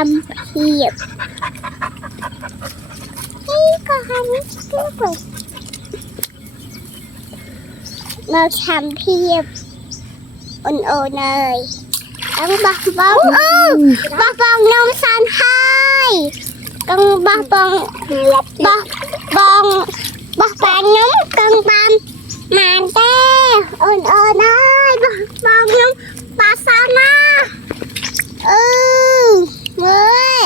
chăm hiệp có hai nước rồi màu chăm hiệp ồn ồn ơi ông bọc bong nông san hai ông bọc bong nông con băm màn te ồn ồn ơi bong nông bà sao na mới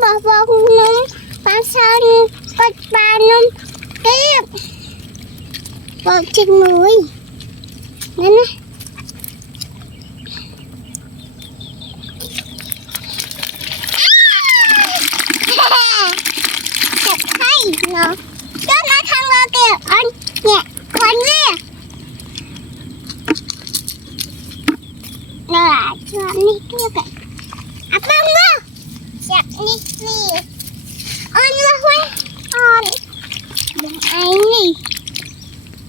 bong nông bà sao bà nông tiếp bong trên núi nè nó cho nó thăng lên kìa anh nhẹ con nhé nó là cho đi kia kìa à bông nữa chặt đi gì ơn là huy ơn ai nè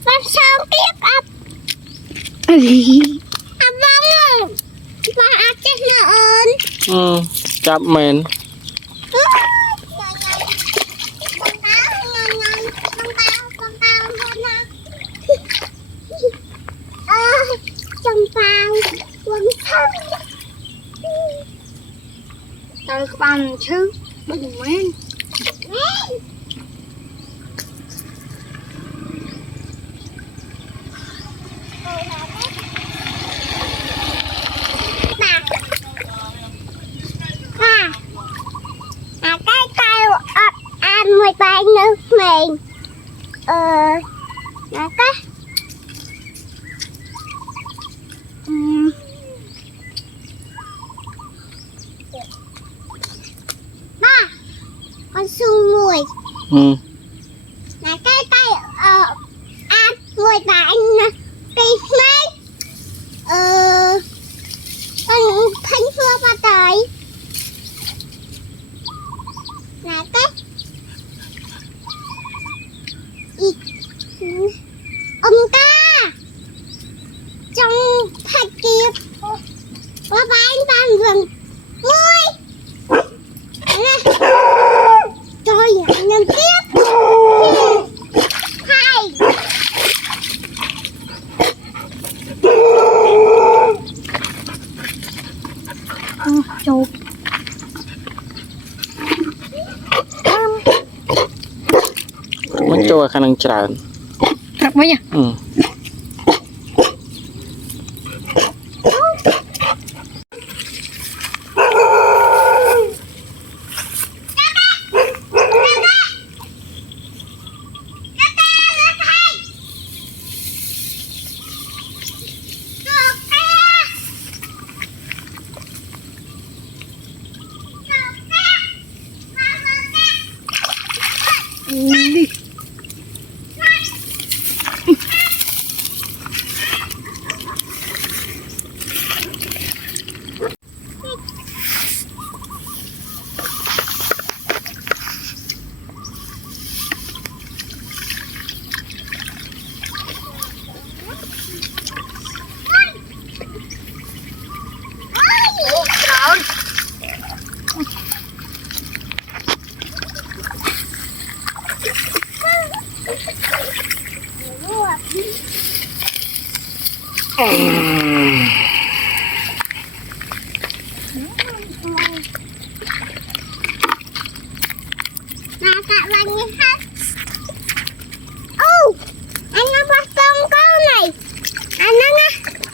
con sao tiếp ấp à bông mà áp chết nó ơn chắp men trong bao quần thân tao có ăn chứ đừng men cái tao ăn một bài nước mình là cái ba con su mùi là cái tay ăn mùi và anh cây mấy con thanh phương qua tới là cái ông ca trong thạch kiệp qua bánh ban vườn môi trời ơi nâng tiếp hai chuộtมันcho khả năng tràn thật mấy nhỉ đi mà cả lần như hai